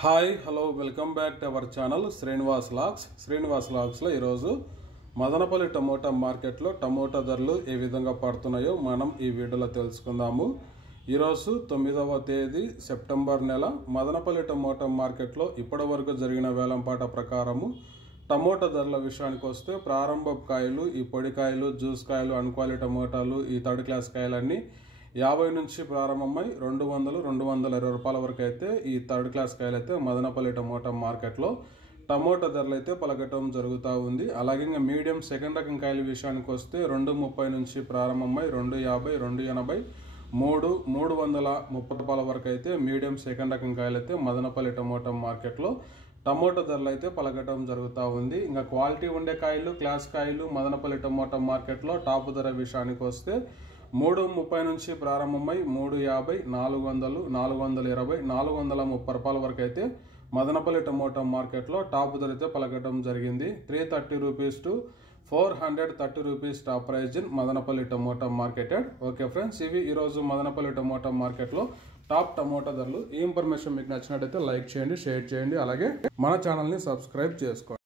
Hi hello welcome back to our channel Srinivas vlogs లో ఈరోజు Madanapalle tomato మార్కెట్లో టమోటా ధరలు ఏ విధంగా పడుతున్నాయో మనం ఈ వీడియోలో తెలుసుకుందాము. ఈరోజు 9వ తేదీ సెప్టెంబర్ నెల మదనపల్లి టమోటా మార్కెట్లో ఇప్పటి వరకు జరిగిన వేలంపాట ప్రకారము టమోటా ధరల విషయానికి వస్తే ప్రారంభ కాయలు, ఈ పొడికాయలు, జ్యూస్ కాయలు, అన్క్వాలిటీ టమోటాలు, ఈ థర్డ్ క్లాస్ కాయలన్నీ 50 నుంచి ప్రారంభమై 200-220 రూపాయల వరకు అయితే ఈ థర్డ్ క్లాస్ కాయలు అయితే మదనపల్లి టమోటా మార్కెట్లో టమోటా ధరలు అయితే పలకటం జరుగుతూ ఉంది. అలాగే ఇంకా మీడియం సెకండ్ రకం కాయల విషయానికి వస్తే 230 నుంచి ప్రారంభమై 250, 280, 330 రూపాయల వరకు అయితే మీడియం సెకండ్ రకం కాయలు అయితే మదనపల్లి టమోటా మార్కెట్లో టమోటా ధరలు అయితే పలకటం జరుగుతూ ఉంది. ఇంకా క్వాలిటీ ఉండే కాయలు, క్లాస్ కాయలు మదనపల్లి టమోటా మార్కెట్లో టాప్ ధర విషయానికి వస్తే 330 నుంచి ప్రారంభమై 350, 400, 420, 430 రూపాయల వరకు అయితే మదనపల్లి టమోటా మార్కెట్లో టాప్ ధర అయితే పలకటం జరిగింది. 330 rupees to 430 rupees top price in Madanapalle tomato marketed. Okay friends, ఇవి ఈరోజు మదనపల్లి టమోటా మార్కెట్లో టాప్ టమోటా ధరలు. ఈ ఇన్ఫర్మేషన్ మీకు నచ్చినట్టయితే లైక్ చేయండి, షేర్ చేయండి, అలాగే మన ఛానల్ని సబ్స్క్రైబ్ చేసుకోండి.